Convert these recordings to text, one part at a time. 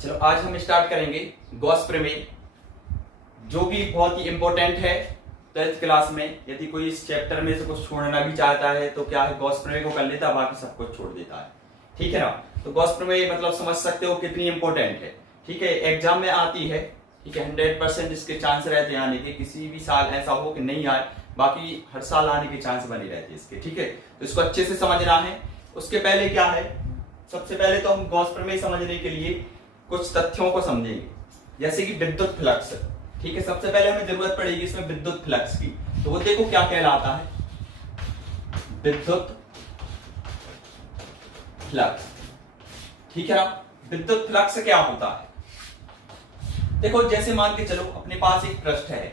चलो आज हम स्टार्ट करेंगे गॉस प्रमेय, जो भी बहुत ही इंपॉर्टेंट है 12th क्लास में। यदि कोई इस चैप्टर में से कुछ छोड़ना भी चाहता है तो क्या है, गॉस प्रमेय को कर लेता है, बाकी सब कुछ छोड़ देता है। ठीक है ना। तो गॉस प्रमेय मतलब समझ सकते हो कितनी इंपॉर्टेंट है। ठीक है, एग्जाम में आती है। ठीक है, 100% इसके चांस रहते हैं आने के। किसी भी साल ऐसा हो कि नहीं आए, बाकी हर साल आने के चांस बने रहते हैं इसके। ठीक है, तो इसको अच्छे से समझना है। उसके पहले क्या है, सबसे पहले तो हम गॉस प्रमेय समझने के लिए कुछ तथ्यों को समझेंगे, जैसे कि विद्युत फ्लक्स। ठीक है, सबसे पहले हमें जरूरत पड़ेगी इसमें विद्युत फ्लक्स की। तो वो देखो क्या कहलाता है, विद्युत फ्लक्स। ठीक है ना। विद्युत फ्लक्स क्या होता है, देखो जैसे मान के चलो अपने पास एक पृष्ठ है।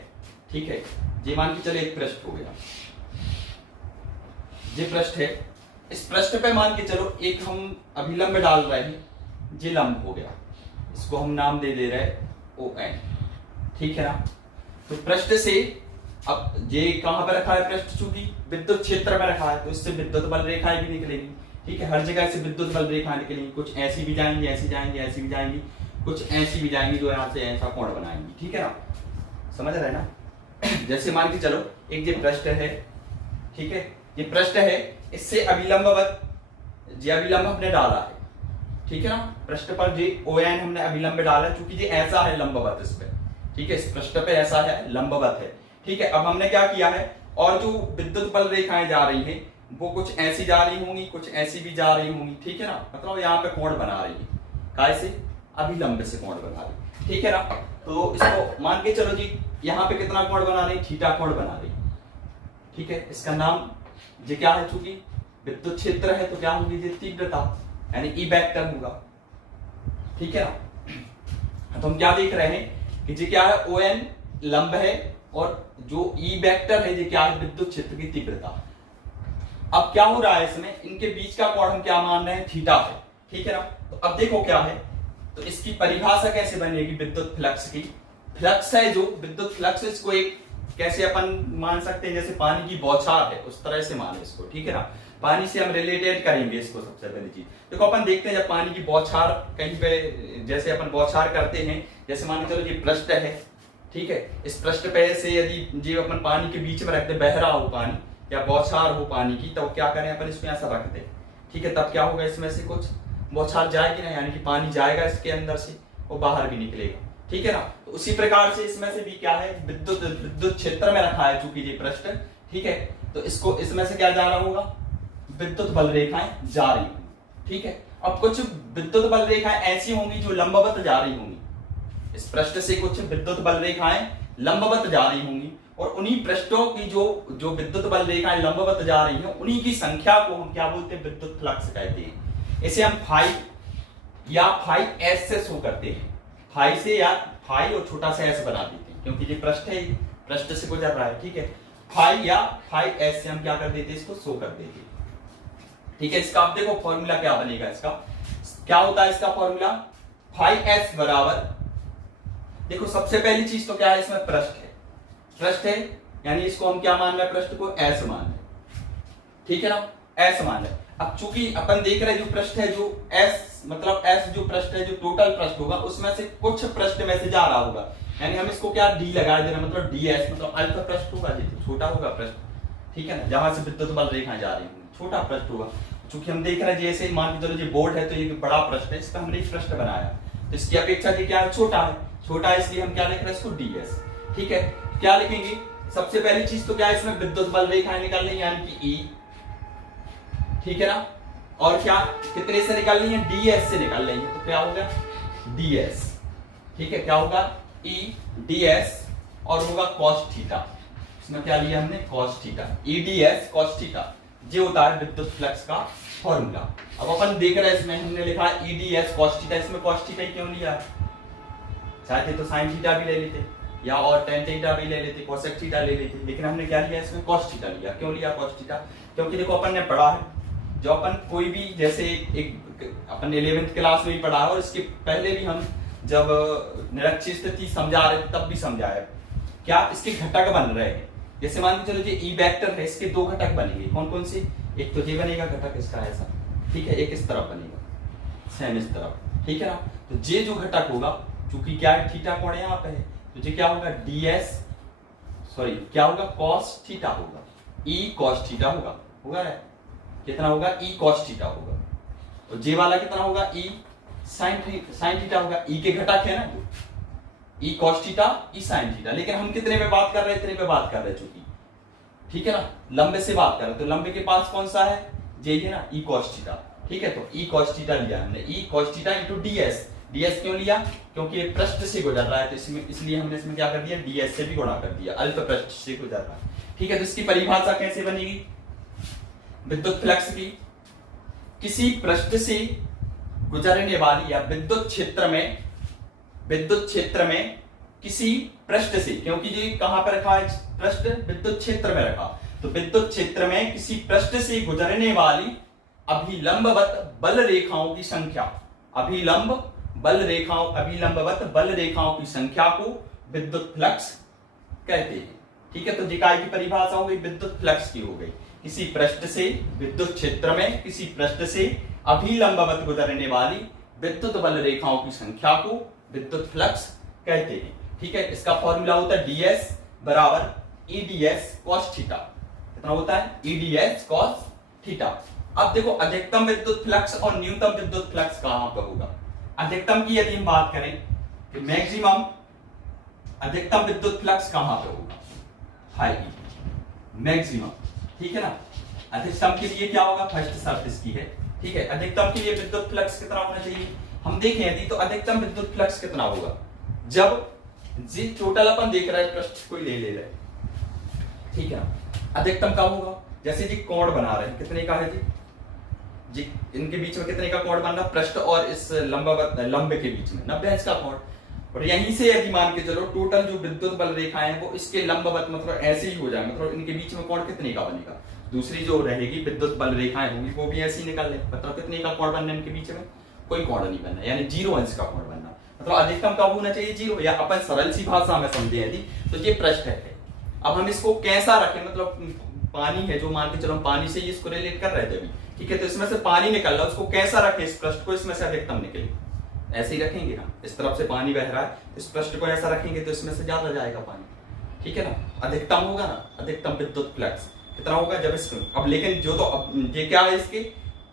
ठीक है, ये मान के चलो एक पृष्ठ हो गया, ये पृष्ठ है। इस पृष्ठ पे मान के चलो एक हम अभिलंब डाल रहे हैं, ये लंब हो गया, इसको हम नाम दे रहे हैं ON। ठीक है ना। तो पृष्ठ से अब ये कहां पर रखा है पृष्ठ, चूंकि विद्युत क्षेत्र में रखा है तो इससे विद्युत बल रेखाएं भी निकलेगी। ठीक है, हर जगह से विद्युत बल रेखाएं निकलेंगी, कुछ ऐसी भी जाएंगी, ऐसी जाएंगी, ऐसी भी जाएंगी, कुछ ऐसी भी जाएंगी जो यहाँ से ऐसा कोण बनाएंगी। ठीक है ना, समझ रहे ना। जैसे मान के चलो एक ये पृष्ठ है। ठीक है, ये पृष्ठ है, इससे अभिलंबवत ये अभिलंब हमने डाला है। ठीक है ना, पृष्ठ पर जे ON हमने अभिलंब डाला, क्योंकि ये ऐसा है लंबवत इस पे। ठीक है, इस पृष्ठ पे ऐसा है, लंबवत है। ठीक है, अब हमने क्या किया है, और जो विद्युत बल रेखाएं जा रही हैं वो कुछ ऐसी जा रही होंगी, कुछ ऐसी भी जा रही होंगी। ठीक है ना, मतलब यहाँ पे कोण बना रही है, कैसे, अभिलंब से कोण बना रही। ठीक है ना। तो इसको मान के चलो जी, यहाँ पे कितना कोण बना रही, थीटा कोण बना रही। ठीक है, इसका नाम ये क्या है, चूंकि विद्युत क्षेत्र है तो क्या होगी, ये तीव्रता यानी E वेक्टर होगा। ठीक है ना। तो हम क्या देख रहे हैं कि ये क्या है, ON लंब है, और जो E वेक्टर है ये क्या है, विद्युत क्षेत्र की तीव्रता। अब क्या हो रहा है इसमें, इनके बीच का कोण हम क्या मान रहे हैं, थीटा है। ठीक है ना। तो अब देखो क्या है, तो इसकी परिभाषा कैसे बनेगी विद्युत फ्लक्स की। फ्लक्स है जो विद्युत फ्लक्स, इसको एक कैसे अपन मान सकते हैं, जैसे पानी की बौछार है उस तरह से माने इसको। ठीक है ना, पानी से हम रिलेटेड करेंगे इसको। सबसे पहली चीज देखो, अपन देखते हैं जब पानी की बौछार कहीं पे, जैसे अपन बौछार करते हैं, जैसे मान के चलो ये पृष्ठ है। ठीक है, इस पृष्ठ पे से यदि ये अपन पानी के बीच में रखते, बह रहा हो पानी या बौछार हो पानी की, तो क्या करें अपन, इसमें ऐसा रख दें। ठीक है, तब क्या होगा, इसमें से कुछ बौछार जाएगी ना, यानी कि पानी जाएगा इसके अंदर से, वो बाहर भी निकलेगा। ठीक है ना। तो उसी प्रकार से इसमें से भी क्या है, विद्युत क्षेत्र में रखा है चूंकि ये पृष्ठ। ठीक है, तो इसको इसमें से क्या जा रहा होगा, विद्युत बल रेखाएं जा रही होंगी। ठीक है, अब कुछ विद्युत बल रेखाएं ऐसी होंगी जो लंबवत जा रही होंगी, इस पृष्ठ से कुछ विद्युत बल रेखाएं लंबवत जा रही होंगी, और उन्हीं पृष्ठों की जो विद्युत बल रेखाएं लंबवत जा रही हैं, उन्हीं की संख्या को हम क्या बोलते हैं, विद्युत फ्लक्स कहते हैं। इसे हम फाई या फाई S से शो करते हैं, फाई से, या फाई और छोटा सा S बना देते हैं, क्योंकि ये पृष्ठ है, पृष्ठ से गुजर रहा है। ठीक है, फाई या फाई S से हम क्या कर देते हैं, इसको शो कर देते हैं। ठीक है, इसका आप देखो फॉर्मूला क्या बनेगा, इसका क्या होता है, इसका फॉर्मूला फाई S बराबर, देखो सबसे पहली चीज तो क्या है, इसमें पृष्ठ है, पृष्ठ है यानी इसको हम क्या मान रहे हैं, पृष्ठ को S मान रहे हैं। ठीक है ना, S मान रहे हैं। अब चूंकि अपन देख रहे हैं जो पृष्ठ है, जो S मतलब S जो पृष्ठ है, जो टोटल पृष्ठ होगा उसमें से कुछ पृष्ठ में से जा रहा होगा, यानी हम इसको क्या D लगा देना, मतलब DS, मतलब अल्प पृष्ठ होगा, जो छोटा होगा पृष्ठ। ठीक है ना, जहां से विद्युत बल रेखाएं जा रही होंगी, छोटा पृष्ठ होगा। चूंकि हम देख रहे हैं जैसे मान के चलो ये बोर्ड है, तो ये बड़ा पृष्ठ है, इसका हमने एक पृष्ठ बनाया, तो इसकी अपेक्षा ये क्या है, छोटा है, छोटा है, इसलिए हम क्या लिख रहे हैं, इसको DS। ठीक है, क्या लिखेंगे, सबसे पहली चीज तो क्या है, इसमें विद्युत बल रेखाएं निकल रही है, यानी कि E। ठीक है ना, और क्या कितने से निकल रही है, DS से निकल रही है, तो क्या होगा, DS। ठीक है, क्या होगा, E DS, और होगा cos थीटा, इसमें क्या लिया हमने, cos theta, EDS cos theta, ये होता है विद्युत फ्लक्स का फॉर्मूला। अब अपन देख रहे हैं इसमें हमने लिखा है EDS cos थीटा, इसमें cos थीटा क्यों लिया, चाहते तो sin थीटा भी ले लेते, या और tan थीटा भी ले लेते, cosec थीटा ले लेते, लेकिन हमने क्या लिया, इसमें cos थीटा लिया। क्यों लिया cos थीटा, क्योंकि देखो अपन ने पढ़ा है, जो अपन कोई भी जैसे एक अपन 11th क्लास में ही पढ़ा है, और इसके पहले भी हम जब निरक्षीय स्थिति समझा रहे थे तब भी समझाया, क्या इसके घटक बन रहे हैं। जैसे मान के चलो ये E वेक्टर है, इसके दो घटक बनेंगे, कौन कौन से, एक तो ये बनेगा घटक इसका ऐसा, ठीक है, एक इस तरफ बनेगा, सेम इस तरफ। ठीक है ना, तो जे जो घटक होगा, चूंकि क्या है थीटा कोण यहाँ पे है, तो ये क्या होगा ds, सॉरी क्या होगा cos थीटा होगा, e cos थीटा होगा ना, कितना होगा e cos थीटा होगा, और जे वाला कितना होगा e sin थीटा होगा, e के घटक है ना e cos theta e sin theta, लेकिन हम कितने में बात कर रहे हैं, इतने पे बात कर रहे हैं चूंकि, ठीक है ना, लंबे से बात कर रहे हैं, तो लंबे के पास कौन सा है, जे है ना e cos थीटा, ठीक है, तो e cos थीटा लिया हमने, e cos theta into ds, ds क्यों लिया, क्योंकि ये पृष्ठ से गुजर रहा है, तो इसमें इसलिए हमने इसमें क्या कर दिया, ds से भी गुणा कर दिया, अल्प पृष्ठ से गुजर रहा है, ठीक है। तो इसकी परिभाषा कैसे बनेगी विद्युत फ्लक्स की, किसी पृष्ठ से गुजरने वाली या विद्युत क्षेत्र में किसी पृष्ठ से, क्योंकि ये कहां पर रखा है पृष्ठ, विद्युत क्षेत्र में रखा, तो विद्युत क्षेत्र में किसी पृष्ठ से गुजरने वाली अभिलंबवत बल रेखाओं की संख्या, अभिलंबवत बल रेखाओं की संख्या को विद्युत फ्लक्स कहते हैं, ठीक है। तो जिकाई की परिभाषा हो गई विद्युत फ्लक्स की, हो गई किसी पृष्ठ से, विद्युत क्षेत्र में किसी पृष्ठ से अभिलंबवत गुजरने वाली विद्युत बल रेखाओं की संख्या को विद्युत फ्लक्स कहते हैं, ठीक है। इसका फॉर्मूला होता है ds बराबर eds cos थीटा, कितना होता है eds cos थीटा। अब देखो अधिकतम विद्युत फ्लक्स और न्यूनतम विद्युत फ्लक्स कहां पर होगा, अधिकतम की यदि हम बात करें तो मैक्सिमम अधिकतम विद्युत फ्लक्स कहां पे होगा, हाई मैक्सिमम, ठीक है ना। अधिकतम के लिए क्या होगा, फर्स्ट शर्त इसकी है, ठीक है। अधिकतम के लिए विद्युत फ्लक्स कितना होना चाहिए, हम देखें यदि तो अधिकतम विद्युत फ्लक्स कितना होगा, जब जी टोटल अपन देख रहे हैं पृष्ठ को ले ले रहे हैं, ठीक है ना। अधिकतम कब होगा, जैसे जी कोण बना रहे हैं, कितने का है जी इनके बीच में कितने का कोण बन रहा है, पृष्ठ और इस लंबे के बीच में 90 अंश का कोण, और यहीं से यदि मान के चलो टोटल जो विद्युत बल रेखाएं हैं वो इसके लंबवत मतलब ऐसे ही हो जाए, मतलब इनके बीच में कोण कितने का बनेगा, दूसरी जो रहेगी विद्युत बल रेखाएं होंगी वो भी ऐसी निकल ले, मतलब कितने का कोण बनना है इनके बीच में, कोई कोण नहीं बनना, यानी 0 अंश का कोण बनना, मतलब अधिकतम कब होना चाहिए 0, या अपन सरल सी भाषा में समझे यदि तो ये पृष्ठ है। अब हम इसको कैसा रखें, मतलब पानी है जो मान के चलो पानी से इसको रिलेट कर रहे थे अभी, ठीक है, तो इसमें से पानी निकल रहा है, उसको कैसा रखें इस पृष्ठ को, इसमें से अधिकतम निकले, ऐसे ही रखेंगे ना, इस तरफ से पानी बह रहा है, इस पृष्ठ को ऐसा रखेंगे तो इसमें से ज्यादा जाएगा पानी, ठीक है ना, अधिकतम होगा ना, अधिकतम विद्युत फ्लक्स कितना होगा जब इसको, अब लेकिन जो तो अब ये क्या है इसके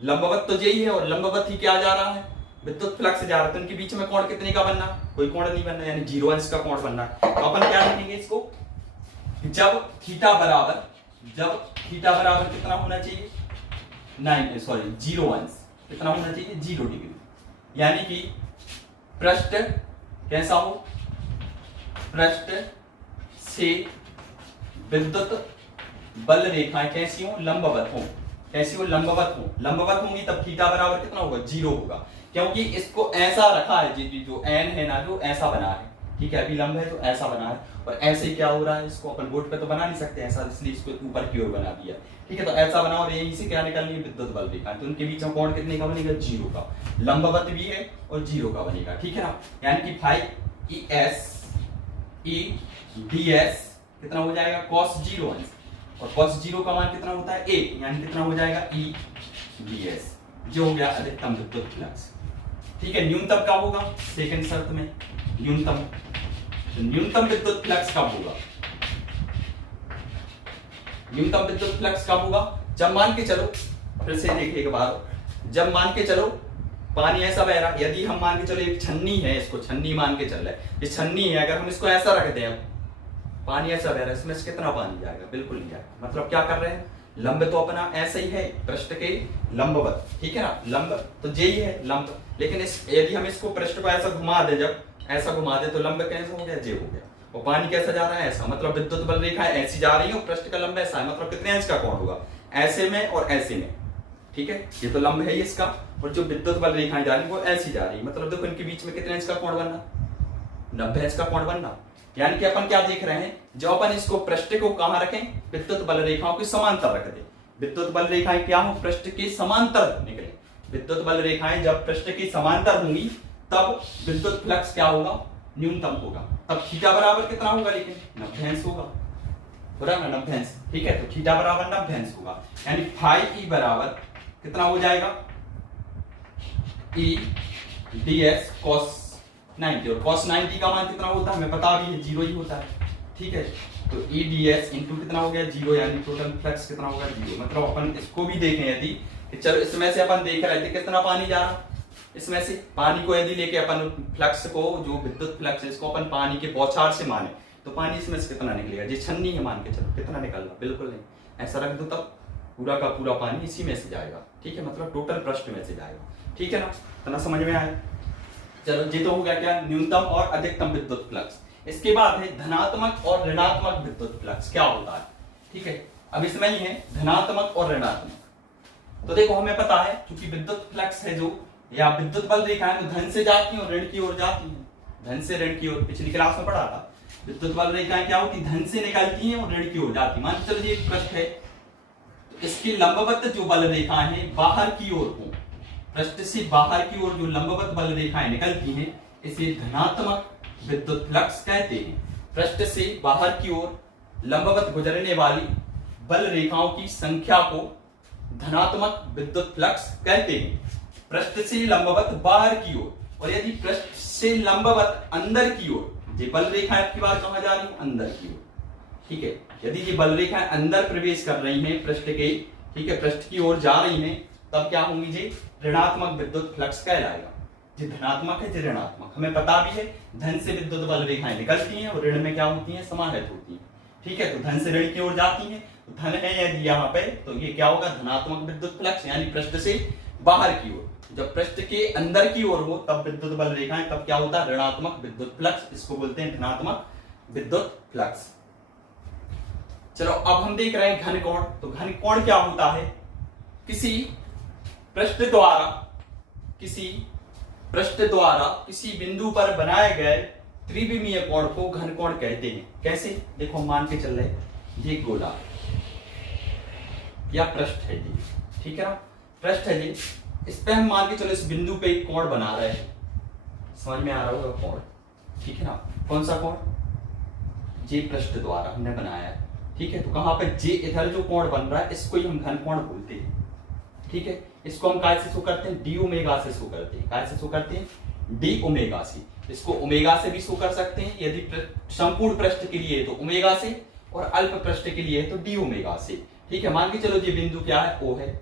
लंबवत तो यही है, और लंबवत ही क्या जा रहा है विद्युत फ्लक्स जा रहा है, तो इनके बीच में कोण कितने का बनना, कोई कोण नहीं बनना, यानी 0 अंश का कोण बनना है। तो अपन क्या लिखेंगे इसको, जब थीटा बराबर कितना होना चाहिए 0 अंश, कितना होना चाहिए 0 डिग्री, यानी कि पृष्ठ कैसा हो, पृष्ठ से विद्युत बल रेखाएं कैसी हो, लंबवत हो, कैसी हो लंबवत होंगी, तब थीटा बराबर कितना होगा 0 होगा, क्योंकि इसको ऐसा रखा है जी, जो एन है ना जो ऐसा बना है, ठीक है, अभी लंब है तो ऐसा बना है, और ऐसे क्या हो रहा है, इसको अपन बोर्ड पे तो बना नहीं सकते ऐसा, इसलिए इसको ऊपर की ओर बना दिया, ठीक है, तो ऐसा बना, और यहीं से क्या निकलनी है विद्युत बल रेखा, तो उनके बीच में कोण कितने का बनेगा 0 का, लंबवत भी है और 0 का बनेगा, ठीक है ना, यानी कि फाई ds कितना हो जाएगा cos 0 अंश, और cos 0 का मान कितना होता है 1, यानी कितना हो जाएगा e ds, जो हो गया अधिकतम विद्युत फ्लक्स, ठीक है। न्यूनतम कब होगा, सेकंड शर्त में न्यूनतम विद्युत फ्लक्स कब होगा, न्यूनतम विद्युत फ्लक्स कब होगा, जब मान के चलो, फिर से देखिएगा बार, जब मान के चलो पानी ऐसा बह रहा, यदि हम मान के चलो एक छन्नी है, इसको छन्नी मान के चल रहा है, ये छन्नी है, अगर हम इसको ऐसा रखते हैं, पानी ऐसा बह रहा है, इसमें से कितना पानी जाएगा, बिल्कुल नहीं जाएगा, मतलब क्या कर रहे हैं, लंब तो अपना ऐसा ही है पृष्ठ के लंबवत, ठीक है ना, लंब तो यही है लंब, लेकिन यदि हम इसको पृष्ठ को ऐसा घुमा दे, जब ऐसा घुमा दे तो लंब कैसा हो गया जे हो गया, और पानी कैसा जा रहा है ऐसा, मतलब विद्युत बल रेखा ऐसी जा रही है और पृष्ठ का लंब ऐसा है, मतलब कितने अंश का कोण होगा, ऐसे में और ऐसे में, ठीक है, ये तो लंब है इसका, और जो विद्युत बल रेखाएं जा रही है वो ऐसी जा रही है, मतलब देखो इनके बीच में कितने अंश का कोण बनना, 90 अंश का कोण बनना, यानी कि अपन क्या देख रहे हैं, जो अपन इसको पृष्ठ को कहां रखें, विद्युत बल रेखाओं के समांतर रख दे, विद्युत बल रेखाएं क्या हो, पृष्ठ के समांतर निकले, विद्युत बल रेखाएं जब पृष्ठ के समांतर होंगी तब विद्युत फ्लक्स क्या होगा, न्यूनतम होगा, तब थीटा बराबर कितना होगा, लेकिन 90 अंश होगा, पूरा ना 90 अंश, ठीक है, तो थीटा बराबर 90 अंश होगा, यानी फाई ई बराबर कितना हो जाएगा, ई ds cos 90, और cos 90 का मान कितना होता है हमें पता भी है, 0 ही होता है। ठीक है, तो E ds इंटू कितना हो गया 0, यानी टोटल फ्लक्स कितना होगा 0। मतलब अपन इसको भी देखें यदि कि चलो इसमें से अपन देख रहे थे कितना पानी जा रहा, इसमें से पानी को यदि लेके अपन फ्लक्स को, जो विद्युत फ्लक्स है इसको अपन पानी के बौछार से माने तो पानी इसमें से कितना निकलेगा, जी छन्नी है मान के चलो, कितना निकल रहा, बिल्कुल नहीं, ऐसा रख दो तब पूरा का पूरा पानी इसी में से जाएगा। ठीक है, मतलब टोटल पृष्ठ में से जाएगा। ठीक है ना, इतना समझ में आया। चलो ये तो हो गया क्या, न्यूनतम और अधिकतम विद्युत फ्लक्स। इसके बाद है धनात्मक और ऋणात्मक विद्युत फ्लक्स क्या होता है। ठीक है, अब इसमें ही है धनात्मक और ऋणात्मक। तो देखो हमें पता है क्योंकि विद्युत फ्लक्स है जो, या विद्युत बल रेखाएं तो धन से जाती हैं और ऋण की ओर जाती हैं, धन से ऋण की ओर, पिछली क्लास में पढ़ा था। विद्युत बल रेखाएं क्या होती, धन से निकलती हैं और ऋण की ओर जाती है। मान के चलो ये एक पृष्ठ है, तो इसकी लंबवत जो बल रेखाएं हैं बाहर की ओर हो, पृष्ठ से बाहर की ओर जो लंबवत बल रेखाएं निकलती हैं इसे धनात्मक विद्युत फ्लक्स कहते हैं। पृष्ठ से बाहर की ओर लंबवत गुजरने वाली बल रेखाओं की संख्या को धनात्मक विद्युत फ्लक्स कहते हैं। पृष्ठ से लंबवत बाहर की ओर, और यदि पृष्ठ से लंबवत अंदर की ओर, ये बल रेखाएं आपकी बात कहां जा रही है, अंदर की ओर। ठीक है, यदि ये बल रेखाएं अंदर प्रवेश कर रही हैं पृष्ठ के, ठीक है, पृष्ठ की ओर जा रही हैं, तब क्या होंगी जी, ऋणात्मक विद्युत फ्लक्स कहलाएगा। जी धनात्मक है, जी ऋणात्मक, हमें पता भी है धन से विद्युत बल रेखाएं निकलती हैं और ऋण में क्या होती हैं, समाहित होती हैं। ठीक है, तो धन से ऋण की ओर जाती हैं, तो धन है यदि यहाँ पे तो ये क्या होगा, धनात्मक विद्युत फ्लक्स, यानी पृष्ठ से बाहर की ओर। जब पृष्ठ के अंदर की ओर हो तब विद्युत बल रेखाएं, तब क्या होता है, ऋणात्मक विद्युत फ्लक्स, इसको बोलते हैं धनात्मक विद्युत फ्लक्स। चलो अब हम देख रहे हैं घन कोण। तो घन कोण क्या होता है, किसी पृष्ठ द्वारा किसी बिंदु पर बनाए गए त्रिविमीय कोण को घन कोण कहते हैं। कैसे, देखो मान के चल रहे ये गोला या पृष्ठ है जी, ठीक है ना, पृष्ठ है जी, इस पे हम मान के चलो इस बिंदु पे एक कोण बना रहे हैं, समझ में आ रहा होगा कोण, ठीक है ना, कौन सा कोण, जे पृष्ठ द्वारा हमने बनाया है। ठीक है, तो कहां पे जे, इधर जो कोण बन रहा है इसको ही हम घन कोण बोलते हैं। ठीक है, इसको हम काय से शो करते हैं, डी ओमेगा से शो करते हैं। काय से शो करते हैं, डी ओमेगा से। इसको ओमेगा से भी शो कर सकते हैं, यदि संपूर्ण पृष्ठ के लिए है तो ओमेगा से, और अल्प पृष्ठ के लिए है तो डी ओमेगा से। ठीक है, मान के चलो ये बिंदु क्या है, ओ है,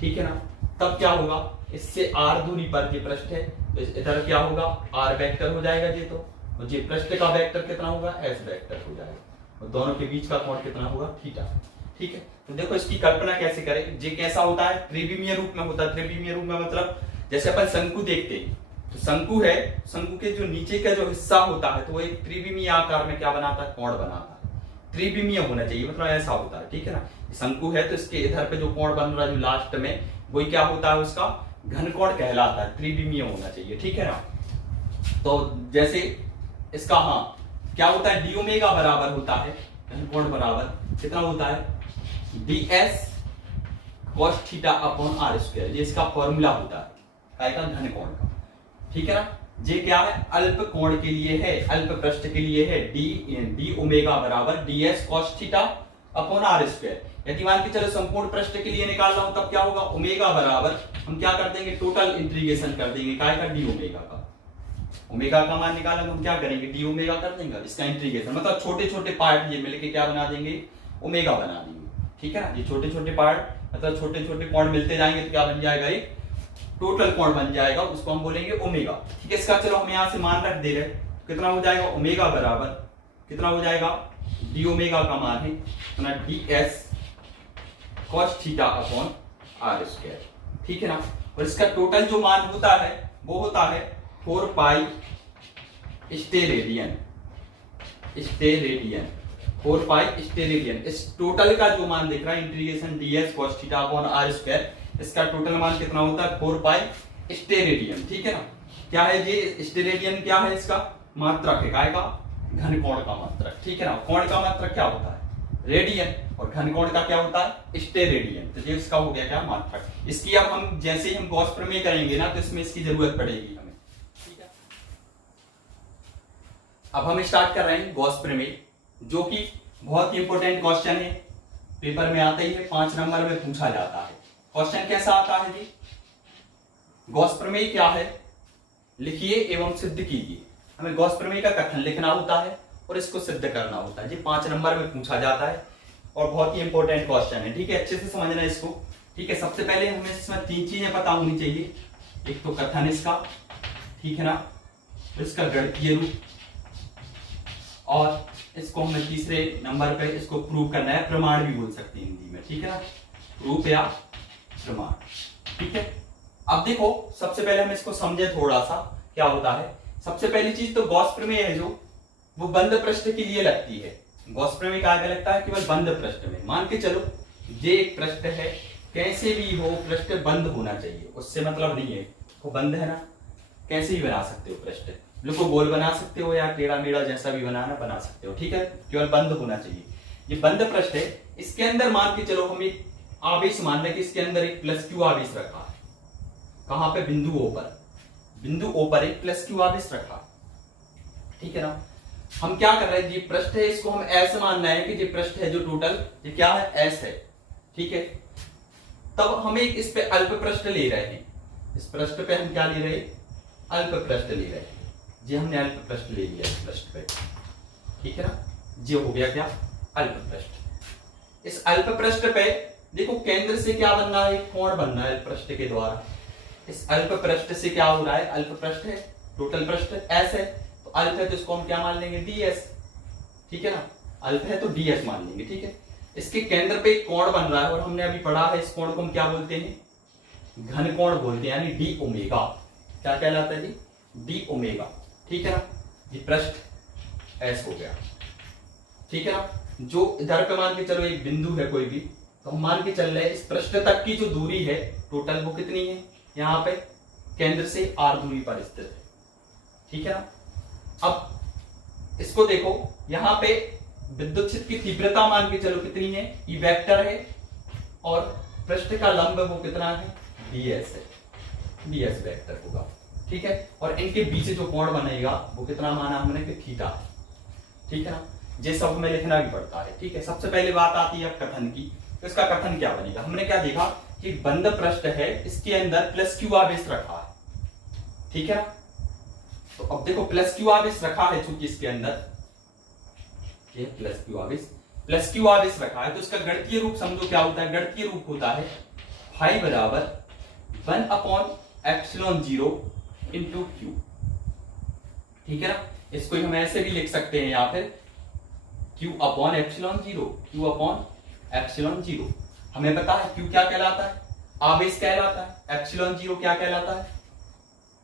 ठीक है ना, तब क्या होगा, इससे आर दूरी पर ये पृष्ठ है, तो इधर क्या होगा, आर वेक्टर हो जाएगा ये, तो ये पृष्ठ का वेक्टर कितना होगा, एस वेक्टर हो जाएगा, और दोनों के बीच का कोण कितना होगा, थीटा। ठीक है, तो देखो इसकी कल्पना कैसे करें, ये कैसा होता है, त्रिविमीय रूप में होता है। त्रिविमीय रूप में मतलब जैसे अपन शंकु देखते हैं, तो शंकु है, शंकु के जो नीचे का जो हिस्सा होता है तो वो एक त्रिविमीय आकार में क्या बनाता है, कोण बनाता है। त्रिविमीय होना चाहिए, मतलब ऐसा होता है। ठीक है ना, शंकु है तो इसके इधर पे जो कोण बन रहा है जो लास्ट में, वही क्या होता है, उसका घन कोण कहलाता है, त्रिविमीय होना चाहिए। ठीक है ना, तो जैसे इसका हाँ क्या होता है, डी ओमेगा बराबर होता है, घन कोण बराबर कितना होता है, ds cos theta upon R square, ये इसका फॉर्मूला होता है काय का, घन कोण का। ठीक है ना, ये क्या है, अल्प कोण के लिए है, अल्प पृष्ठ के लिए है, डी ओमेगा बराबर ds cos theta upon R square. यदि मान के चलो संपूर्ण पृष्ठ के लिए निकाल रहा हूं तब क्या होगा, ओमेगा बराबर हम क्या कर देंगे, टोटल इंटीग्रेशन कर देंगे काय का, डी ओमेगा का। ओमेगा का मान निकाला तो हम क्या करेंगे, डी ओमेगा कर देंगे, इसका इंटीग्रेशन, मतलब छोटे छोटे पार्ट ये मिलके क्या बना देंगे, ओमेगा बना देंगे। ठीक है ना, ये छोटे छोटे पार्ट मतलब छोटे छोटे कोण मिलते जाएंगे तो क्या बन जाएगा, एक टोटल कोण बन जाएगा, उसको हम बोलेंगे ओमेगा। ठीक है, इसका चलो हम यहां से मान रख दे रहे, कितना हो जाएगा, ओमेगा बराबर कितना हो जाएगा, डी ओमेगा का मान है अपना ds cos theta upon R square. ठीक है ना, और इसका टोटल जो मान होता है वो होता है 4 पाई स्टेरेडियन, 4 पाई स्टेरेडियन। इस टोटल का जो मान दिख रहा है integration ds cos theta upon R square, इसका टोटल मान कितना होता है, 4 पाई स्टेरेडियन। ठीक है ना, क्या है ये स्टेरेडियन, क्या है इसका मात्रक है, काय का, घन कोण का मात्रक। ठीक है ना, कोण का मात्रक क्या होता है, रेडियन, और घन कोण का क्या होता है, स्टेरेडियन। तो ये इसका हो गया क्या, मात्रक। इसकी अब हम जैसे ही हम गॉस प्रमेय करेंगे ना तो इसमें इसकी जरूरत पड़ेगी हमें। ठीक है, अब हम स्टार्ट कर रहे हैं गॉस प्रमेय, जो कि बहुत ही इंपॉर्टेंट क्वेश्चन है, पेपर में आता ही है, 5 नंबर में पूछा जाता है। क्वेश्चन कैसा आता है जी, गॉस प्रमेय क्या है, लिखिए एवं सिद्ध कीजिए। हमें गॉस प्रमेय का कथन लिखना होता है और इसको सिद्ध करना होता है। ये 5 नंबर में पूछा जाता है और बहुत ही इंपॉर्टेंट क्वेश्चन है, ठीक है, अच्छे से समझना इसको, ठीक है। सबसे पहले हमें इसमें 3 चीजें पता होनी चाहिए, एक तो कथन इसका, ठीक है ना, इसका गणितीय रूप, और इसको हमें तीसरे नंबर पे इसको प्रूव करना है, प्रमाण भी बोल सकते हैं हिंदी में, ठीक है ना, प्रूफ या प्रमाण, ठीक है। अब देखो सबसे पहले हम इसको समझे थोड़ा सा क्या होता है। सबसे पहली चीज तो गॉस प्रमेय है जो वो बंद पृष्ठ के लिए लगती है। गॉस प्रमेय क्या लगता है, केवल बंद पृष्ठ में। मान के चलो ये एक पृष्ठ है, कैसे भी हो पृष्ठ बंद होना चाहिए, उससे मतलब नहीं है वो बंद है ना, कैसे भी बना सकते हो पृष्ठ, बिल्कुल गोल बना सकते हो या टेढ़ा मेढ़ा जैसा भी बनाना बना सकते हो, ठीक है, केवल बंद होना चाहिए। ये बंद पृष्ठ है, इसके अंदर मान के चलो हम एक आवेश मान लें कि इसके अंदर एक प्लस क्यू आवेश रखा है, कहां पे, बिंदु O पर, बिंदु O पर एक प्लस क्यू आवेश रखा, ठीक है ना। हम क्या कर रहे हैं, ये पृष्ठ है, इसको हम ऐसे मानना है कि ये पृष्ठ है जो टोटल ये क्या है, एस है, ठीक है। तब हम एक इस पे अल्प पृष्ठ ले रहे हैं, इस पृष्ठ पे हम क्या ले रहे हैं, अल्प पृष्ठ ले रहे हैं, ये हमने अल्प पृष्ठ ले लिया इस पृष्ठ पे, ठीक है ना, ये हो गया क्या, अल्प पृष्ठ। इस अल्प पृष्ठ पे देखो केंद्र से क्या बन रहा है, एक कोण बन रहा है अल्प पृष्ठ के द्वारा। इस अल्प पृष्ठ से क्या हो रहा है, अल्प पृष्ठ है, टोटल पृष्ठ एस है, तो अल्प है तो इसको हम क्या मान लेंगे, ds, ठीक है ना, अल्प है तो ds मान लेंगे, ठीक है। इसके केंद्र पे एक कोण बन रहा है और हमने अभी पढ़ा है इस कोण को हम क्या बोलते हैं, घन कोण बोलते हैं, यानी डी ओमेगा, क्या कहलाता है जी, डी ओमेगा, ठीक है ना। ये पृष्ठ एस हो गया, ठीक है ना। जो इधर पे मान के चलो एक बिंदु है कोई भी, तो हम मान के चल रहे हैं इस पृष्ठ तक की जो दूरी है टोटल वो कितनी है, यहाँ पे केंद्र से r दूरी पर स्थित है, ठीक है ना। अब इसको देखो, यहाँ पे विद्युत क्षेत्र की तीव्रता मान के चलो कितनी है, ई वेक्टर है, और पृष्ठ का लंब वो कितना है, ds है, ds वेक्टर होगा, ठीक है। और इनके बीच जो कोण बनेगा वो कितना माना हमने कि थीटा है, ठीक है ना। ये सब हमें लिखना भी पड़ता है, ठीक है। सबसे पहले बात आती है अब कथन की, तो इसका कथन क्या बनेगा, हमने क्या देखा कि बंद पृष्ठ है, इसके अंदर प्लस क्यू आवेश रखा है, ठीक है ना। तो अब देखो प्लस क्यू आवेश रखा है, चूंकि इसके अंदर ये प्लस क्यू आवेश रखा है, तो इसका गणितीय रूप समझो क्या होता है, गणितीय रूप होता है फाई बराबर 1/ε0 इंटू क्यू, ठीक है ना। इसको हम ऐसे भी लिख सकते हैं, या फिर Q/ε0, हमें पता है Q क्या कहलाता है, आवेश कहलाता है, ε0 क्या कहलाता है,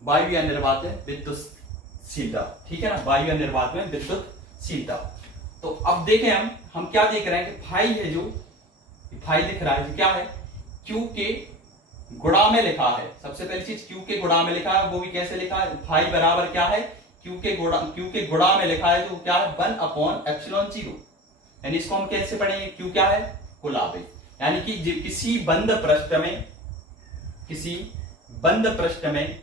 वायु या निर्वात में विद्युतशीलता, ठीक है ना, वायु या निर्वात में विद्युतशीलता। तो अब देखें हम क्या देख रहे हैं कि फाई है, जो फाई दिख रहा है, जो क्या है, Q के गुणा में लिखा है। सबसे पहली चीज Q के गुणा में लिखा है, वो भी कैसे लिखा है, फाई बराबर क्या है, Q के गुणा में लिखा है, जो क्या है 1/ε0, यानी इसको हम कैसे पढ़ेंगे, Q क्या है, कुल आवेश, यानी कि किसी बंद पृष्ठ में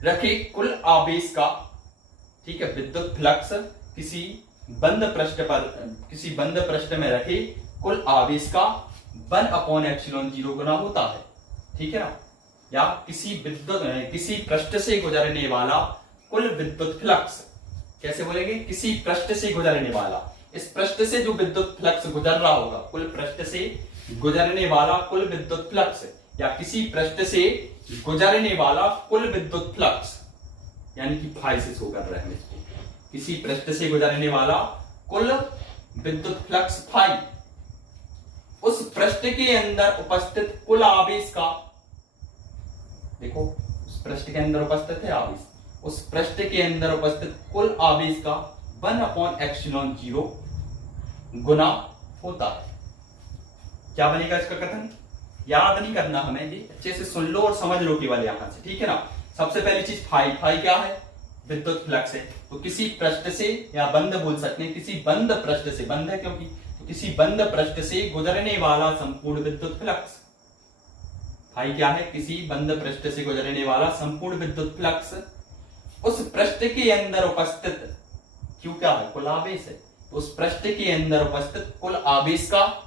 रखे कुल आवेश का, ठीक है, विद्युत फ्लक्स किसी बंद पृष्ठ में रखे कुल आवेश का 1/ε0 गुना होता है, ठीक है ना। या किसी पृष्ठ से गुजरने वाला कुल विद्युत फ्लक्स, कैसे बोलेंगे, किसी पृष्ठ से गुजरने वाला, इस पृष्ठ से जो विद्युत फ्लक्स गुजर रहा होगा, कुल पृष्ठ से गुजरने वाला कुल विद्युत फ्लक्स, या किसी पृष्ठ से गुजरने वाला कुल विद्युत फ्लक्स, यानी कि फाई से शो कर रहे हैं इसको, किसी पृष्ठ से गुजरने वाला कुल विद्युत फ्लक्स फाई, उस पृष्ठ के अंदर उपस्थित कुल आवेश का, देखो उस पृष्ठ के अंदर उपस्थित है आवेश, उस पृष्ठ के अंदर उपस्थित कुल आवेश का 1/ε0 गुना होता है। क्या बनेगा इसका कथन, याद नहीं करना हमें, ये अच्छे से सुन लो और समझ लो केवल यहां से, ठीक है ना। सबसे पहली चीज फाई क्या है, विद्युत फ्लक्स है, तो किसी पृष्ठ से, या बंद बोल सकते हैं, किसी बंद पृष्ठ से, बंद है क्योंकि, तो किसी बंद पृष्ठ से गुजरने वाला संपूर्ण विद्युत फ्लक्स, फाई क्या है, किसी बंद पृष्ठ से गुजरने वाला संपूर्ण विद्युत फ्लक्स, उस पृष्ठ के अंदर उपस्थित, क्यू क्या है, कुल आवेश है, तो उस पृष्ठ के अंदर उपस्थित कुल आवेश का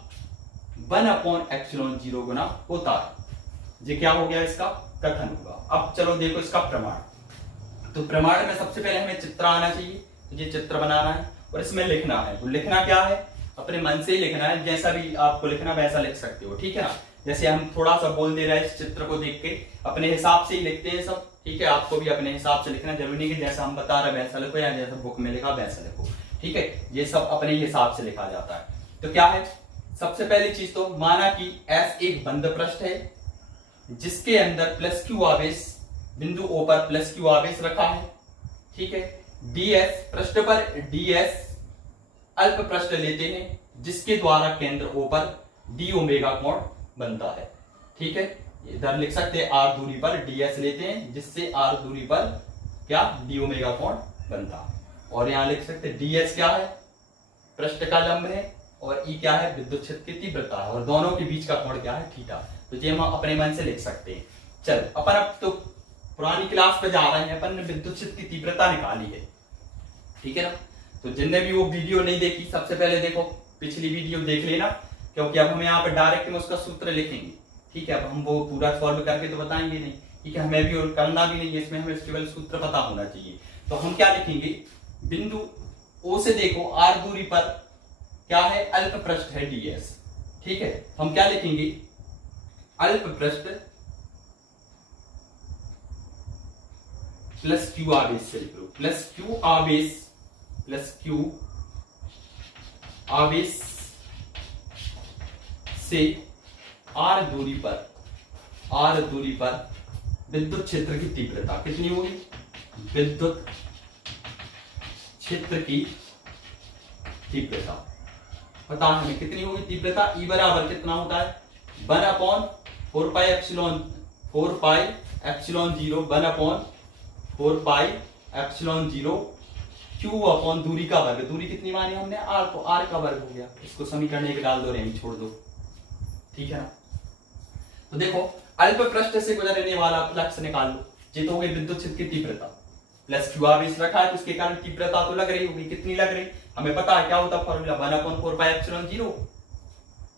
1/ε0 गुना होता है। ये क्या हो गया, इसका कथन होगा। अब चलो देखो इसका प्रमाण। तो प्रमाण में सबसे पहले हमें चित्र आना चाहिए, ये चित्र बनाना है और इसमें लिखना है। तो लिखना क्या है, अपने मन से ही लिखना है, जैसा भी आपको लिखना वैसा लिख सकते हो, ठीक है ना। जैसे हम थोड़ा सा बोल दे रहे हैं इस चित्र को देख के, अपने हिसाब से ही लिखते हैं सब, ठीक है। आपको भी अपने हिसाब से लिखना, जरूरी नहीं कि जैसा हम बता रहे वैसा लिखो या जैसा बुक में लिखा वैसा लिखो, ठीक है। ये सब अपने हिसाब से लिखा जाता है। तो क्या है, सबसे पहली चीज तो माना कि S एक बंद पृष्ठ है जिसके अंदर प्लस क्यू आवेश, बिंदु O पर प्लस क्यू आवेश रखा है, ठीक है। DS पृष्ठ पर DS अल्प पृष्ठ लेते हैं जिसके द्वारा केंद्र O पर d ओमेगा कोण बनता है, ठीक है। इधर लिख सकते हैं R दूरी पर DS लेते हैं जिससे R दूरी पर क्या d ओमेगा कोण बनता है। और यहां लिख सकते हैं DS क्या है, पृष्ठ का लंब है, और E क्या है, विद्युत क्षेत्र की तीव्रता है, और दोनों के बीच का कोण क्या है, थीटा। तो ये हम अपने मन से लिख सकते हैं। चल अपन अब तो पुरानी क्लास पे जा रहे हैं, अपन ने विद्युत क्षेत्र की तीव्रता निकाली है, ठीक है ना। तो जिनने भी वो वीडियो नहीं देखी, सबसे पहले देखो पिछली वीडियो देख लेना, क्योंकि अब हम यहाँ पे डायरेक्ट में उसका सूत्र लिखेंगे, ठीक है। अब हम वो पूरा सॉल्व करके तो बताएंगे नहीं, ठीक है, हमें भी और करना भी नहीं है, इसमें हमें केवल सूत्र पता होना चाहिए। तो हम क्या लिखेंगे, बिंदु O से देखो R दूरी पर क्या है, अल्प पृष्ठ है DS, ठीक है। हम क्या लिखेंगे, अल्प पृष्ठ प्लस क्यू आवेश से लिख लो, प्लस क्यू आवेश, प्लस क्यू आवेश से R दूरी पर विद्युत क्षेत्र की तीव्रता कितनी होगी, विद्युत क्षेत्र की तीव्रता पता हमें कितनी होगी तीव्रता। E बराबर कितना होता है, 1/4 pi epsilon 0, 1/4 pi epsilon 0 Q upon दूरी का वर्ग, दूरी कितनी मानी हमने R, तो R का वर्ग हो गया। इसको समीकरण एक डाल दो, यहीं छोड़ दो, ठीक है ना। तो देखो अल्प पृष्ठ से गुजरने वाला फ्लक्स निकाल लो, ये तो हो गई विद्युत क्षेत्र की तीव्रता, प्लस क्यू आवेश रखा है तो उसके कारण तीव्रता तो लग रही होगी, कितनी लग रही, हमें पता है क्या होता है formula, 1/4 pi epsilon 0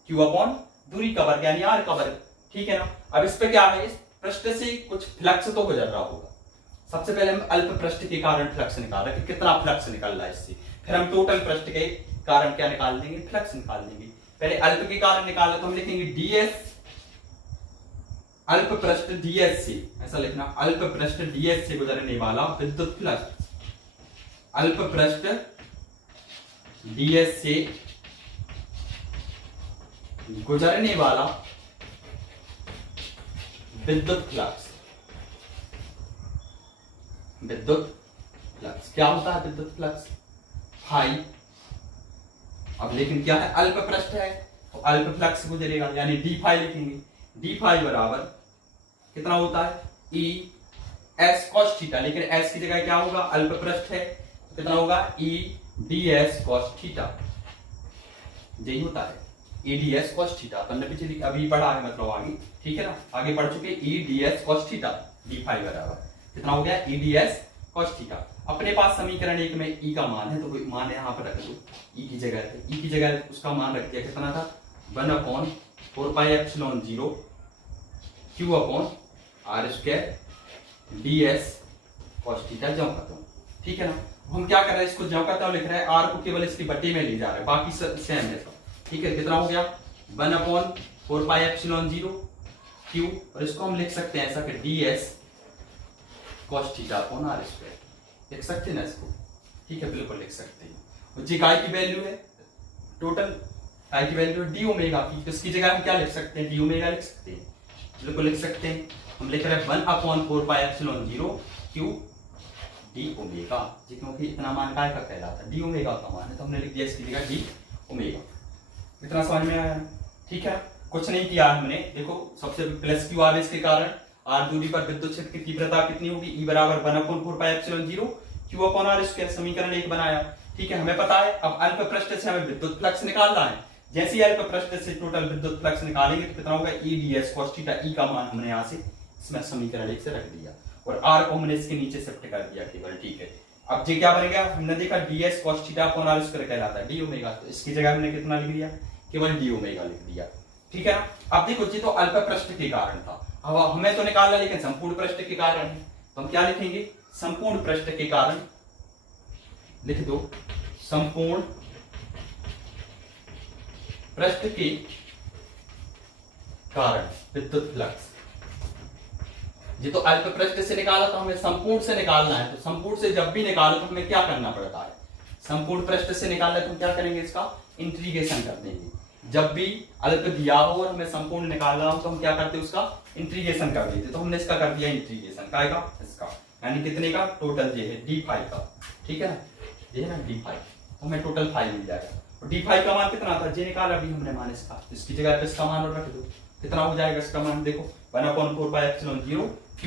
Q upon दूरी का वर्ग यानी R का वर्ग, ठीक है ना। अब इस पे क्या है, इस पृष्ठ से कुछ फ्लक्स तो गुजर रहा होगा। सबसे पहले हम अल्प पृष्ठ के कारण फ्लक्स निकाल रहे हैं कि कितना फ्लक्स निकल रहा है इससे, फिर हम टोटल पृष्ठ के कारण क्या निकाल देंगे, फ्लक्स निकाल देंगे। पहले अल्प के कारण निकाला तो हम लिखेंगे DS अल्प पृष्ठ DS से, ऐसा लिखना, अल्प पृष्ठ DS से गुजरने वाला विद्युत फ्लक्स, अल्प पृष्ठ DS से गुजरने वाला विद्युत फ्लक्स, विद्युत फ्लक्स क्या होता है, विद्युत फ्लक्स फाई। अब लेकिन क्या है, अल्प पृष्ठ है तो अल्प फ्लक्स गुजरेगा यानी डी फाई लिखेंगे, डी फाई बराबर कितना होता है, E S cos थीटा, लेकिन S की जगह क्या होगा, अल्प पृष्ठ है तो कितना होगा, E ds cos थीटा, यही होता है E ds cos थीटा। अपन ने पिछले अभी पढ़ा है, मतलब आगे, ठीक है ना, आगे पढ़ चुके, E ds cos theta, d phi बराबर कितना हो गया, E ds cos थीटा। अपने पास समीकरण एक में E का मान है तो मान यहाँ पर रख दो, E की जगह पे, E की जगह उसका मान रख दिया, कितना था, 1/4 pi epsilon 0 Q upon R square ds cos theta ज्यों करता हूं, ठीक है ना। हम क्या कर रहे हैं, इसको ज्यों करता हूं लिख रहे हैं, R को केवल इसकी बट्टी में ले जा रहे हैं, बाकी सेम है सब, ठीक है। कितना हो गया, 1/4 पाई एप्सिलॉन 0 Q, और इसको हम लिख सकते हैं ऐसा कि ds cos theta upon R square, लिख सकते हैं ना इसको, ठीक है, बिल्कुल लिख सकते हैं। और जी काय की वैल्यू है, टोटल काय की वैल्यू है डी ओमेगा की, तो इसकी जगह हम क्या लिख सकते हैं, डी ओमेगा लिख सकते हैं, बिल्कुल लिख सकते हैं। हम लिख रहे हैं 1/4 pi epsilon 0 Q D omega, क्योंकि इतना मान काय का कहलाता है, डी ओमेगा का मान है, तो हमने लिख दिया इसकी जगह डी ओमेगा। इतना समझ में आया, ठीक है। कुछ नहीं किया हमने, देखो सबसे प्लस क्यू आवेश के कारण R दूरी पर विद्युत क्षेत्र की तीव्रता कितनी होगी, E बराबर 1/4 pi epsilon 0 Q upon R square, समीकरण 1 बनाया, ठीक है। हमें पता है अब अल्प पृष्ठ से हमें विद्युत फ्लक्स निकालना है, जैसे ही अल्प पृष्ठ से टोटल विद्युत फ्लक्स निकालेंगे तो कितना होगा, E ds cos theta, E का मान हमने यहाँ से इसमें समीकरण 1 से रख दिया और R को हमने इसके नीचे शिफ्ट कर दिया केवल, ठीक है। अब ये क्या बनेगा, हमने देखा ds cos theta upon R square कहलाता है डी ओमेगा, तो इसकी जगह हमने कितना लिख दिया, केवल डी ओमेगा लिख दिया, ठीक है ना। अब देखो ये तो अल्प पृष्ठ के कारण था, अब हमें तो निकालना लेकिन संपूर्ण पृष्ठ के कारण है, तो हम क्या लिखेंगे, संपूर्ण पृष्ठ के कारण, लिख दो, संपूर्ण पृष्ठ के कारण विद्युत फ्लक्स। ये तो अल्प पृष्ठ से निकाला, तो हमें संपूर्ण से निकालना है। तो संपूर्ण से जब भी निकालो तो हमें क्या करना पड़ता है, संपूर्ण पृष्ठ से निकालना है तो हम क्या करेंगे, इसका इंटीग्रेशन कर देंगे। जब भी अल्प दिया हो और हमें संपूर्ण निकालना हो तो हम क्या करते हैं, उसका इंटीग्रेशन कर देते। तो हमने इसका कर दिया इंटीग्रेशन, क्या आएगा इसका, यानी कितने का, टोटल ये है d5 का, ठीक है ना, ये है ना d5, तो हमें टोटल 5 मिल जाएगा। और d5 का मान कितना था, जे निकाला अभी हमने मान इसका, इसकी जगह पे इसका मान और रख दो, कितना हो जाएगा इसका मान, देखो 1/4πε0 q,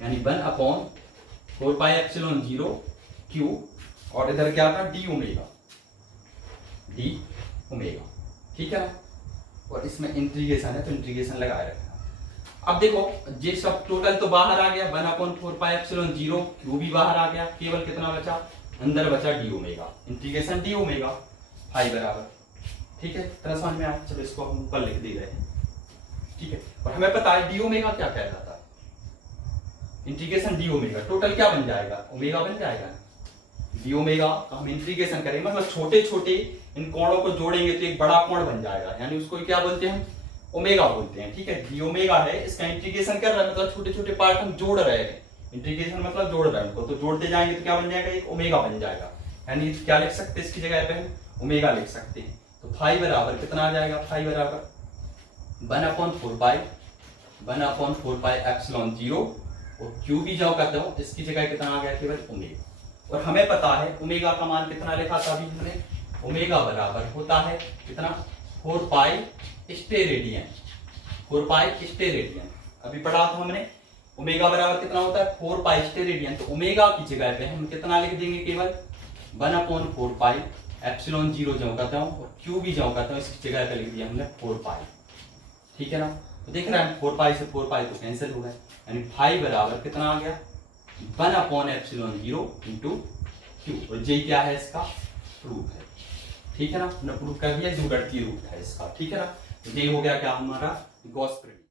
यानी 1/4πε0 q, और इधर क्या था, d ओमेगा, ठीक है ना। और इसमें इंटीग्रेशन है तो इंटीग्रेशन लगाए रखना। अब देखो ये सब टोटल तो बाहर आ गया, 1/4πε0 q भी बाहर आ गया, केवल कितना बचा, अंदर बचा d omega, integration d omega 5 बराबर, ठीक है, तरह समझ में आया। चलो इसको हम ऊपर लिख दे रहे हैं, ठीक है। और हमें पता है d ओमेगा क्या कहलाता है, इंटीग्रेशन d ओमेगा, टोटल क्या बन जाएगा, ओमेगा बन जाएगा। d ओमेगा का हम इंटीग्रेशन करेंगे, मतलब छोटे छोटे इन कोणों को जोड़ेंगे तो एक बड़ा कोण बन जाएगा, यानी उसको क्या बोलते हैं, हम ओमेगा बोलते हैं, ठीक है। d ओमेगा है, इसका इंटीग्रेशन कर रहे हैं, मतलब छोटे छोटे पार्ट हम जोड़ रहे हैं, इंटीग्रेशन मतलब जोड़ रहे हैं उनको, तो जोड़ते जाएंगे तो क्या बन जाएगा, एक ओमेगा बन जाएगा, यानी क्या लिख सकते हैं इसकी जगह पे हम ओमेगा लिख सकते हैं। तो 5 बराबर कितना आ जाएगा, 5 बराबर 1/4πε0 और q भी जाओ करता हूं, इसकी जगह कितना आ गया, केवल ओमेगा। और हमें पता है ओमेगा का मान कितना लिखा था अभी हमने, ओमेगा बराबर होता है कितना, 4π स्टेरेडियन, 4π स्टेरेडियन, अभी पढ़ा था हमने। ओमेगा बराबर कितना होता है, 4π स्टेरेडियन, तो ओमेगा की जगह पे हम कितना लिख देंगे, केवल 1/4πε0 जाओ करता हूं, और q भी जाओ करता हूं, इसकी जगह पे लिख दिया हमने 4π, ठीक है ना। तो देख रहे हैं 4π से 4π तो कैंसिल हो गए, यानी 5 बराबर कितना आ गया, 1/ε0 इंटू q, और ये क्या है, इसका प्रूफ है, ठीक है ना, हमने प्रूफ कर दिया, जो गणितीय रूप है इसका, ठीक है ना। तो ये हो गया क्या हमारा गॉस प्रिंसिपल।